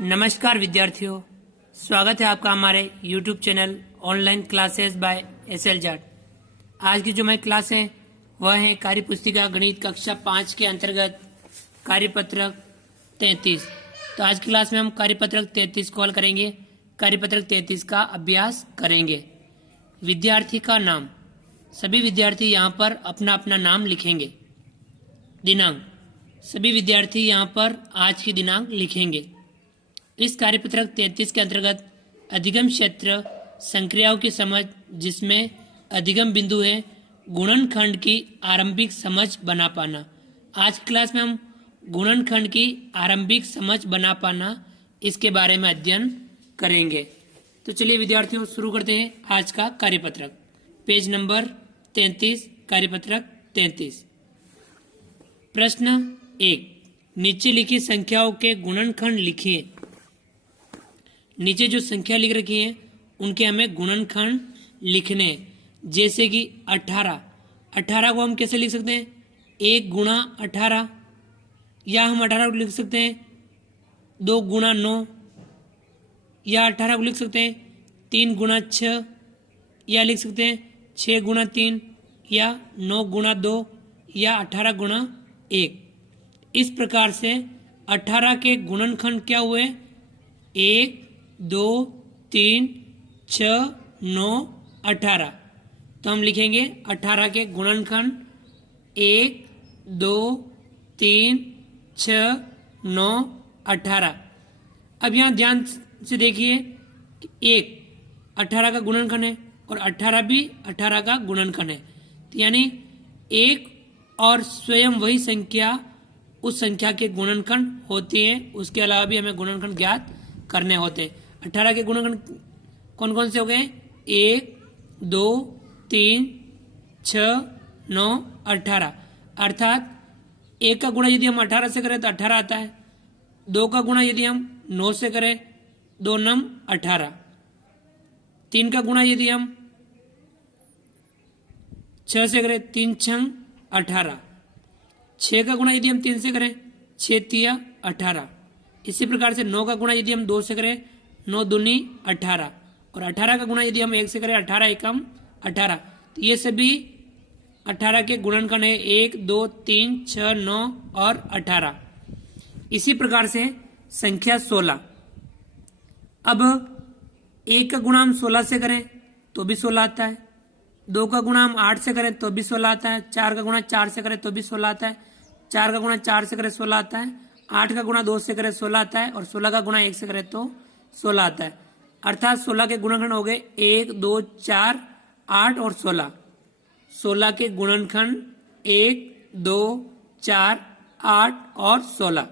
नमस्कार विद्यार्थियों, स्वागत है आपका हमारे YouTube channel online classes bye SL Jat. आज की जो हमारी क्लास है वह है कार्य पुस्तिका गणित कक्षा 5 के अंतर्गत कार्यपत्रक 33। तो आज की क्लास में हम कार्यपत्रक 33 को हल करेंगे। कार्यपत्रक 33 का अभ्यास करेंगे। विद्यार्थी का नाम, सभी विद्यार्थी यहाँ पर अपना अपना नाम लिखेंगे। दिनांक, सभी विद्यार्थी यहाँ पर आज की दिनांक लिखेंगे। इस कार्यपत्रक 33 के अंतर्गत अधिगम क्षेत्र, संक्रियाओं की समझ जिसमें अधिगम बिंदु है, गुणनखंड की आरंभिक समझ बना पाना। आज की क्लास में हम गुणनखंड की आरंभिक समझ बना पाना इसके बारे में अध्ययन करेंगे। तो चलिए विद्यार्थियों शुरू करते हैं आज का कार्यपत्रक। Page number 33, कार्यपत्रक 33। प्रश्न 1, नीचे लिखी संख्याओं के गुणनखंड लिखिए। नीचे जो संख्या लिख रखी है उनके हमें गुणनखंड लिखने हैं। जैसे कि 18 को हम कैसे लिख सकते हैं? 1 गुणा 18, या हम 18 को लिख सकते हैं 2 गुणा 9, या 18 को लिख सकते हैं 3 गुणा 6, या लिख सकते हैं 6 गुणा 3, या 9 गुणा 2, या 18 गुणा 1। इस प्रकार से 18 के गुणनखंड क्या हुए? 1, 2, 3, 6, 9, 18। तो हम लिखेंगे 18 के गुणनखंड 1, 2, 3, 6, 9, 18। अब यहाँ ध्यान से देखिए कि 1 18 का गुणनखंड है और 18 भी 18 का गुणनखंड है। तो यानी 1 और स्वयं वही संख्या उस संख्या के गुणनखंड होती है। उसके अलावा भी हमें गुणनखंड ज्ञात करने होते हैं। 18 के गुणनखंड कौन कौन से हो गए? 1, 2, 3, 6, 9, 18। अर्थात 1 का गुणा यदि हम 18 से करें तो 18 आता है। 2 का गुणा यदि हम 9 से करें, 2 9 18। 3 का गुणा यदि हम 6 से करें, 3 6 18। 6 का गुणा यदि हम 3 से करें, 6 3 18। इसी प्रकार से 9 का गुणा यदि हम 2 से करें, 9 दूनी 18। और 18 का गुणा यदि हम 1 से करें, 18 एकम 18। तो ये सभी 18 के गुणनखंड है, 1, 2, 3, 6, 9 और 18। इसी प्रकार से संख्या 16। अब 1 का गुणा हम 16 से करें तो भी 16 आता है। 2 का गुणा हम 8 से करें तो भी 16 आता है। 4 का गुणा 4 से करें तो भी 16 आता है। 4 का गुणा 4 से करें 16 आता है। 8 का गुणा 2 से करें 16 आता है। और 16 का गुणा 1 से करें तो 16 आता है। अर्थात 16 के गुणनखंड हो गए 1, 2, 4, 8 और 16। 16 के गुणनखंड 1, 2, 4, 8 और 16।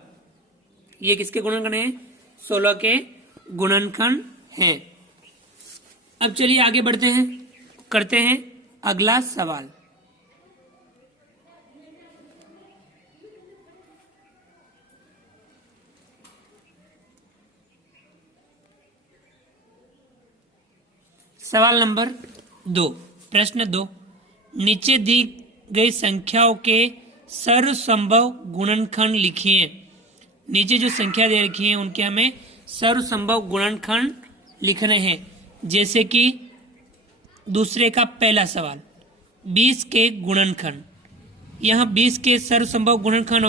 ये किसके गुणनखंड है? 16 के गुणनखंड हैं। अब चलिए आगे बढ़ते हैं, करते हैं अगला सवाल। सवाल नंबर 2, प्रश्न 2, नीचे दी गई संख्याओं के सर्वसंभव गुणनखंड लिखिए। नीचे जो संख्या दे रखी है उनके हमें सर्वसंभव गुणनखंड लिखने हैं। जैसे कि दूसरे का पहला सवाल, 20 के गुणनखंड। यहाँ 20 के सर्वसंभव गुणनखंड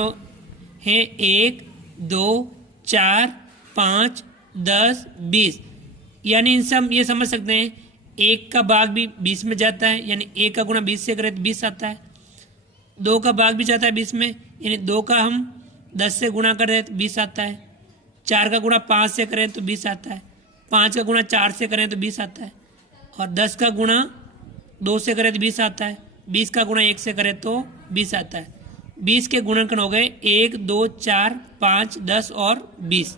है 1, 2, 4, 5, 10, 20। यानी इन सब ये समझ सकते हैं 1 का भाग भी 20 में जाता है, यानी 1 का गुणा 20 से करें तो 20 आता है। 2 का भाग भी जाता है 20 में, यानी 2 का हम 10 से गुणा करें तो 20 आता है। 4 का गुणा 5 से करें तो 20 आता है। 5 का गुणा 4 से करें तो 20 आता है। और 10 का गुणा 2 से करें तो 20 आता है। 20 का गुणा 1 से करें तो 20 आता है। 20 के गुणनखंड हो गए 1, 2, 4, 5, 10 और 20।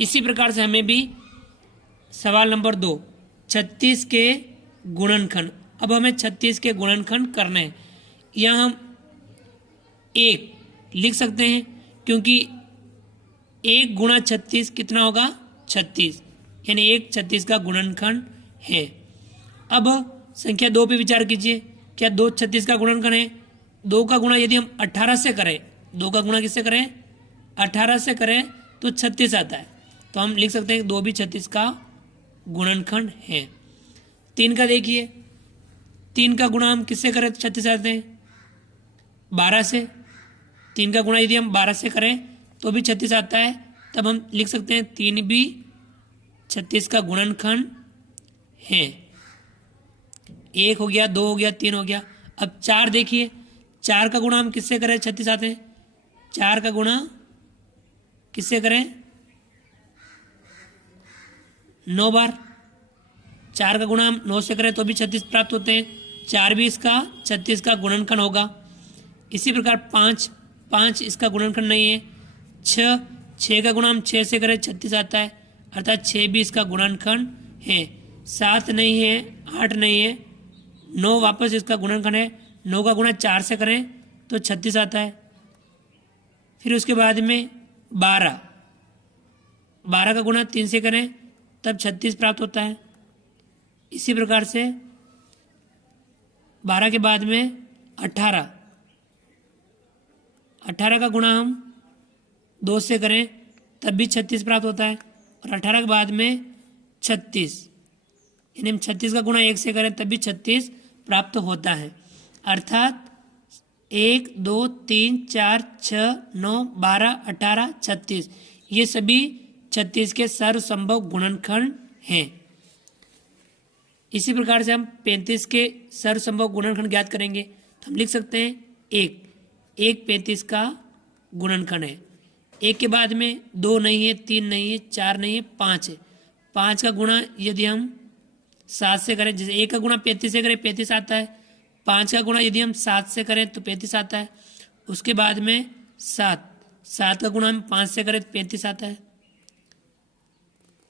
इसी प्रकार से हमें भी सवाल नंबर 2, 36 के गुणनखंड। अब हमें 36 के गुणनखंड करने हैं। यहाँ हम 1 लिख सकते हैं क्योंकि 1 गुणा 36 कितना होगा? 36, यानी 1 36 का गुणनखंड है। अब संख्या 2 पे विचार कीजिए। क्या 2 36 का गुणनखंड है? 2 का गुणा यदि हम 18 से करें, 2 का गुणा किससे करें? 18 से करें तो 36 आता है। तो हम लिख सकते हैं 2 भी 36 का गुणनखंड है। 3 का देखिए, 3 का गुणा हम किससे करें तो 36 आते हैं? 12 से। 3 का गुणा यदि हम 12 से करें तो भी 36 आता है। तब हम लिख सकते हैं 3 भी 36 का गुणनखंड है। 1 हो गया, 2 हो गया, 3 हो गया। अब 4 देखिए, 4 का गुणा हम किससे करें 36 आते हैं? 4 का गुणा किससे करें? 9 बार। 4 का गुणा हम 9 से करें तो भी 36 प्राप्त होते हैं। 4 भी इसका 36 का गुणनखंड होगा। इसी प्रकार 5 इसका गुणनखंड नहीं है। 6 का गुणा हम 6 से करें 36 आता है, अर्थात 6 भी इसका गुणनखंड है। 7 नहीं है, 8 नहीं है, 9 वापस इसका गुणनखंड है। 9 का गुणा 4 से करें तो 36 आता है। फिर उसके बाद में 12 का गुणा 3 से करें तब 36 प्राप्त होता है। इसी प्रकार से 12 के बाद में 18 का गुणा हम 2 से करें तब भी 36 प्राप्त होता है। और 18 के बाद में 36, यानी हम 36 का गुणा 1 से करें तब भी 36 प्राप्त होता है। अर्थात 1, 2, 3, 4, 6, 9, 12, 18, 36 ये सभी 36 के सर्वसंभव गुणनखंड हैं। इसी प्रकार से हम 35 के सर्वसंभव गुणनखंड ज्ञात करेंगे तो हम लिख सकते हैं 1 35 का गुणनखंड है। 1 के बाद में 2 नहीं है, 3 नहीं है, 4 नहीं है, 5 है। 5 का गुणा यदि हम 7 से करें, जैसे 1 का गुणा 35 से करें 35 आता है। 5 का गुणा यदि हम 7 से करें तो 35 आता है। उसके बाद में 7 का गुणा हम 5 से करें तो 35 आता है।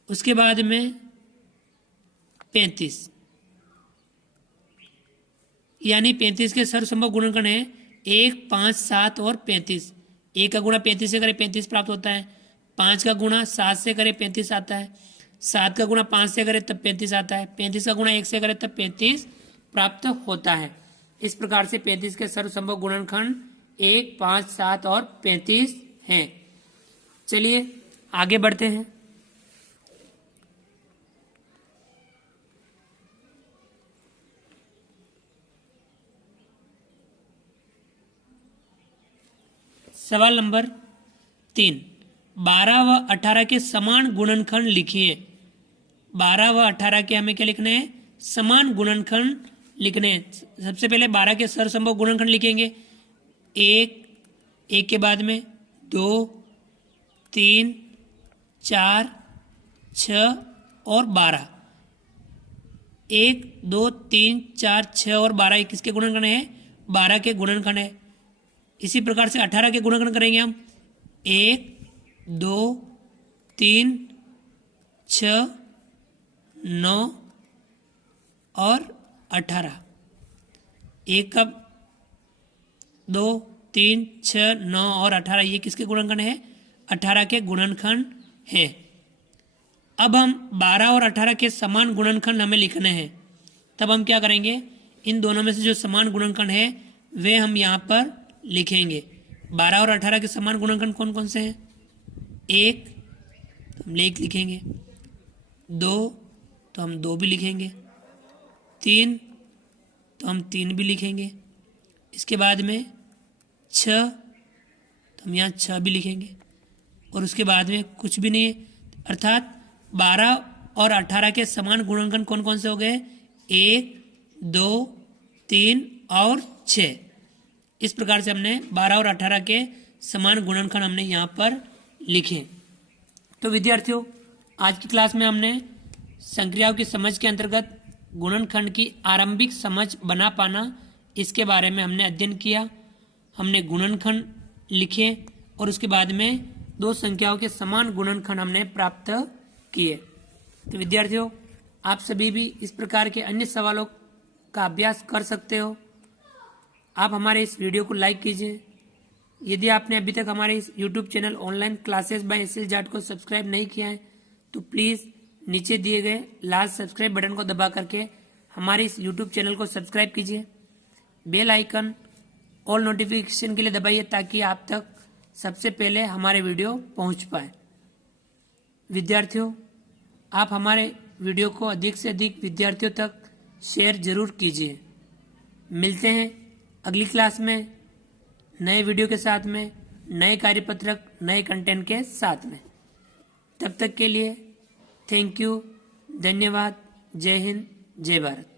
उसके बाद में 35, यानी 35 के सर्वसंभव गुणनखंड है 1, 5, 7 और 35। 1 का गुणा 35 से करें 35 प्राप्त होता है। 5 का गुणा 7 से करें 35 आता है। 7 का गुणा 5 से करें तब 35 आता है। 35 का गुणा 1 से करें तब 35 प्राप्त होता है। इस प्रकार से 35 के सर्वसंभव गुणनखंड 1, 5, 7 और 35 हैं। चलिए आगे बढ़ते हैं। सवाल नंबर 3, 12 व 18 के समान गुणनखंड लिखिए। 12 व 18 के हमें क्या लिखना है? समान गुणनखंड लिखने हैं। सबसे पहले 12 के सर्वसंभव गुणनखंड लिखेंगे। 1 के बाद में 2, 3, 4, 6 और 12। 1, 2, 3, 4, 6 और 12 ये किसके गुणनखंड है? 12 के गुणनखंड है। इसी प्रकार से 18 के गुणनखंड करेंगे हम। 1, 2, 3, 6, 9 और 18। 1 का 2, 3, 6, 9 और 18 ये किसके गुणनखंड है? 18 के गुणनखंड है। अब हम 12 और 18 के समान गुणनखंड हमें लिखने हैं। तब हम क्या करेंगे? इन दोनों में से जो समान गुणनखंड है वे हम यहाँ पर लिखेंगे। 12 और 18 के समान गुणनखंड कौन कौन से हैं? 1 तो हम 1 लिखेंगे, 2 तो हम 2 भी लिखेंगे, 3 तो हम 3 भी लिखेंगे। इसके बाद में 6 तो हम यहाँ 6 भी लिखेंगे और उसके बाद में कुछ भी नहीं है। अर्थात 12 और 18 के समान गुणनखंड कौन कौन से हो गए? 1, 2, 3 और 6। इस प्रकार से हमने 12 और 18 के समान गुणनखंड हमने यहाँ पर लिखे। तो विद्यार्थियों, आज की क्लास में हमने संक्रियाओं की समझ के अंतर्गत गुणनखंड की आरंभिक समझ बना पाना इसके बारे में हमने अध्ययन किया। हमने गुणनखंड लिखे और उसके बाद में 2 संख्याओं के समान गुणनखंड हमने प्राप्त किए। तो विद्यार्थियों, आप सभी भी इस प्रकार के अन्य सवालों का अभ्यास कर सकते हो। आप हमारे इस वीडियो को लाइक कीजिए। यदि आपने अभी तक हमारे इस YouTube channel online classes by SL Jat को सब्सक्राइब नहीं किया है तो प्लीज़ नीचे दिए गए लाल सब्सक्राइब बटन को दबा करके हमारे इस YouTube चैनल को सब्सक्राइब कीजिए। बेल आइकन ऑल नोटिफिकेशन के लिए दबाइए ताकि आप तक सबसे पहले हमारे वीडियो पहुंच पाए। विद्यार्थियों, आप हमारे वीडियो को अधिक से अधिक विद्यार्थियों तक शेयर जरूर कीजिए। मिलते हैं अगली क्लास में नए वीडियो के साथ में, नए कार्यपत्रक, नए कंटेंट के साथ में। तब तक के लिए थैंक यू, धन्यवाद, जय हिंद, जय भारत।